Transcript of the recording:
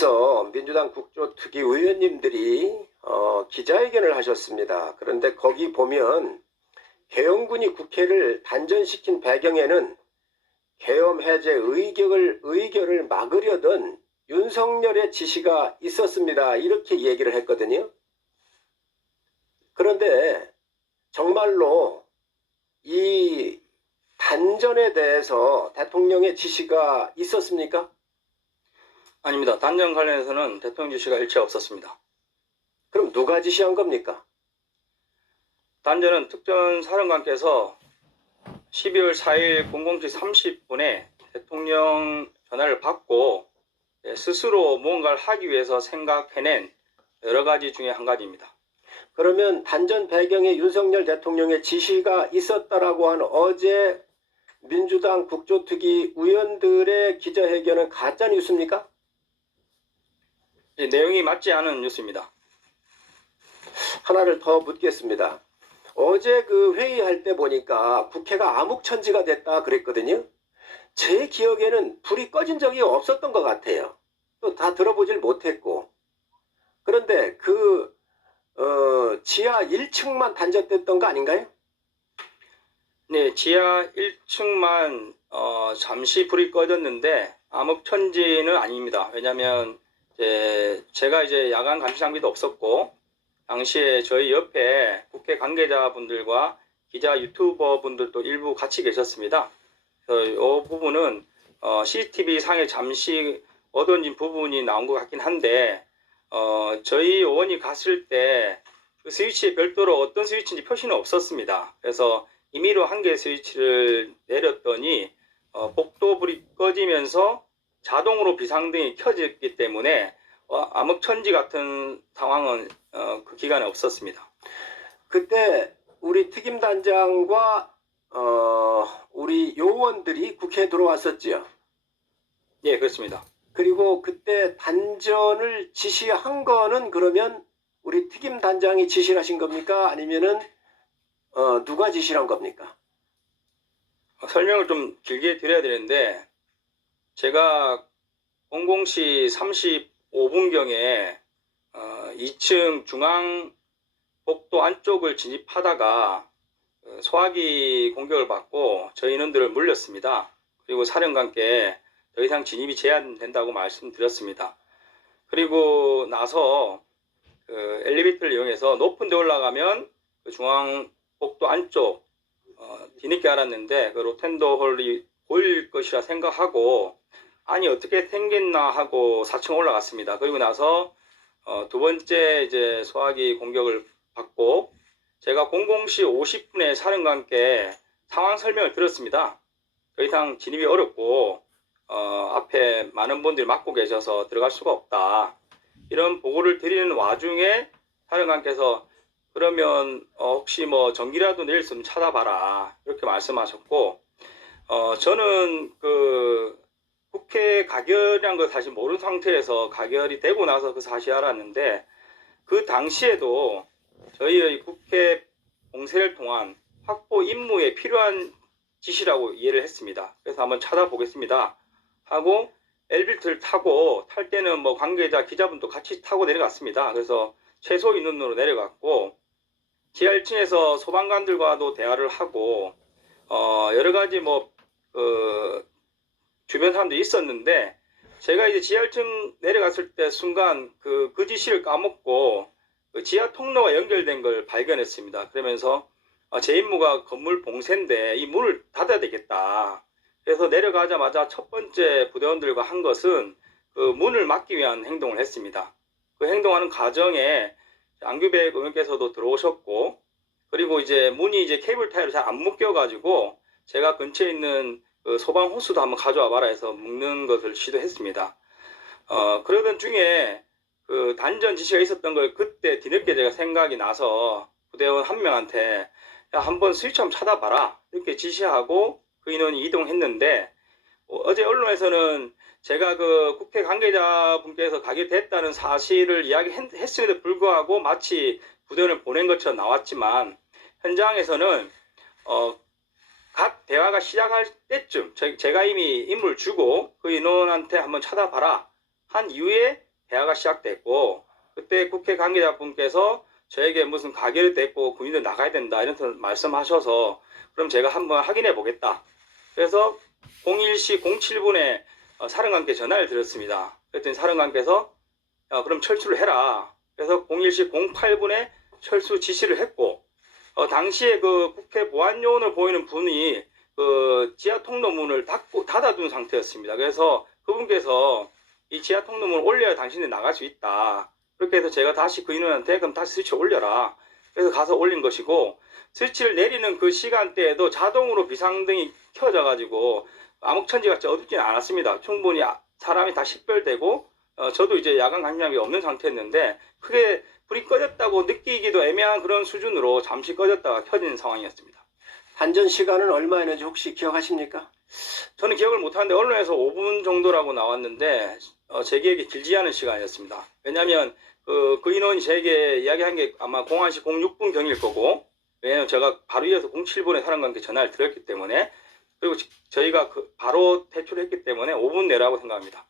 그래서 민주당 국조특위 의원님들이 기자회견을 하셨습니다. 그런데 거기 보면 계엄군이 국회를 단전시킨 배경에는 계엄 해제 의결을 막으려던 윤석열의 지시가 있었습니다. 이렇게 얘기를 했거든요. 그런데 정말로 이 단전에 대해서 대통령의 지시가 있었습니까? 아닙니다. 단전 관련해서는 대통령 지시가 일체 없었습니다. 그럼 누가 지시한 겁니까? 단전은 특전사령관께서 12월 4일 00시 30분에 대통령 전화를 받고 스스로 무언가를 하기 위해서 생각해낸 여러 가지 중에 한 가지입니다. 그러면 단전 배경에 윤석열 대통령의 지시가 있었다라고 한 어제 민주당 국조특위 의원들의 기자회견은 가짜 뉴스입니까? 내용이 맞지 않은 뉴스입니다. 하나를 더 묻겠습니다. 어제 그 회의할 때 보니까 국회가 암흑천지가 됐다 그랬거든요. 제 기억에는 불이 꺼진 적이 없었던 것 같아요. 또 다 들어보질 못했고. 그런데 지하 1층만 단절됐던 거 아닌가요? 네, 지하 1층만 잠시 불이 꺼졌는데 암흑천지는 아닙니다. 왜냐하면 제가 야간 감시 장비도 없었고 당시에 저희 옆에 국회 관계자분들과 기자 유튜버 분들도 일부 같이 계셨습니다. 그래서 이 부분은 CCTV 상에 잠시 어두워진 부분이 나온 것 같긴 한데 저희 의원이 갔을 때 그 스위치에 별도로 어떤 스위치인지 표시는 없었습니다. 그래서 임의로 한 개의 스위치를 내렸더니 복도불이 꺼지면서 자동으로 비상등이 켜졌기 때문에 암흑천지 같은 상황은 그 기간에 없었습니다. 그때 우리 특임단장과 우리 요원들이 국회에 들어왔었지요. 예, 그렇습니다. 그리고 그때 단전을 지시한 거는 그러면 우리 특임단장이 지시를 하신 겁니까? 아니면은 누가 지시를 한 겁니까? 설명을 좀 길게 드려야 되는데 제가 00시 35분경에 2층 중앙 복도 안쪽을 진입하다가 소화기 공격을 받고 저희 인원들을 물렸습니다. 그리고 사령관께 더 이상 진입이 제한된다고 말씀드렸습니다. 그리고 나서 엘리베이터를 이용해서 높은 데 올라가면 그 중앙 복도 안쪽 뒤늦게 알았는데 그 로텐더 홀이 보일 것이라 생각하고 아니 어떻게 생겼나 하고 4층 올라갔습니다. 그리고 나서 두 번째 소화기 공격을 받고 제가 00시 50분에 사령관께 상황 설명을 드렸습니다. 더 이상 진입이 어렵고 앞에 많은 분들이 막고 계셔서 들어갈 수가 없다. 이런 보고를 드리는 와중에 사령관께서 그러면 혹시 뭐 전기라도 내릴 수 있으면 찾아봐라 이렇게 말씀하셨고 저는 그 국회 가결이란 걸 사실 모르는 상태에서 가결이 되고 나서 그 사실을 알았는데 그 당시에도 저희의 국회 공세를 통한 확보 임무에 필요한 지시라고 이해를 했습니다. 그래서 한번 찾아보겠습니다 하고 엘리베이터를 타고 탈 때는 뭐 관계자 기자분도 같이 타고 내려갔습니다. 그래서 최소 인원으로 내려갔고 지하 1층에서 소방관들과도 대화를 하고 여러 가지 주변 사람들이 있었는데 제가 이제 지하 1층 내려갔을 때 순간 그 지시를 까먹고 그 지하 통로가 연결된 걸 발견했습니다. 그러면서 제 임무가 건물 봉쇄인데 이 문을 닫아야 되겠다. 그래서 내려가자마자 첫 번째 부대원들과 한 것은 그 문을 막기 위한 행동을 했습니다. 그 행동하는 과정에 안규백 의원께서도 들어오셨고 그리고 문이 케이블 타이로 잘 안 묶여가지고 제가 근처에 있는 그 소방 호스도 한번 가져와 봐라 해서 묶는 것을 시도했습니다. 그러던 중에 그 단전 지시가 있었던 걸 그때 뒤늦게 제가 생각이 나서 부대원 한 명한테 야, 한번 스위치 한번 찾아봐라 이렇게 지시하고 그 인원이 이동했는데 어제 언론에서는 제가 그 국회 관계자분께서 가결됐다는 사실을 이야기했음에도 불구하고 마치 부대원을 보낸 것처럼 나왔지만 현장에서는 각 대화가 시작할 때쯤 제가 이미 임무를 주고 그 인원한테 한번 찾아봐라 한 이후에 대화가 시작됐고 그때 국회 관계자분께서 저에게 무슨 가게를 댔고 군인들 나가야 된다 이런 말씀하셔서 그럼 제가 한번 확인해 보겠다. 그래서 01시 07분에 사령관께 전화를 드렸습니다. 그랬더니 사령관께서 그럼 철수를 해라. 그래서 01시 08분에 철수 지시를 했고 당시에 그 국회 보안요원을 보이는 분이 그 지하 통로문을 닫아둔 상태였습니다. 그래서 그분께서 이 지하 통로문을 올려야 당신이 나갈 수 있다. 그렇게 해서 제가 다시 그 인원한테 그럼 다시 스위치 올려라. 그래서 가서 올린 것이고 스위치를 내리는 그 시간대에도 자동으로 비상등이 켜져 가지고 암흑천지같이 어둡지는 않았습니다. 충분히 사람이 다 식별되고 저도 이제 야간 감염이 없는 상태였는데 크게 불이 꺼졌다고 느끼기도 애매한 그런 수준으로 잠시 꺼졌다가 켜진 상황이었습니다. 한전 시간은 얼마였는지 혹시 기억하십니까? 저는 기억을 못하는데 언론에서 5분 정도라고 나왔는데 제 기억이 길지 않은 시간이었습니다. 왜냐하면 그 인원이 제게 이야기한 게 아마 01시 06분 경일 거고 왜냐하면 제가 바로 이어서 07분에 사령관께 전화를 드렸기 때문에 그리고 저희가 바로 퇴출했기 때문에 5분 내라고 생각합니다.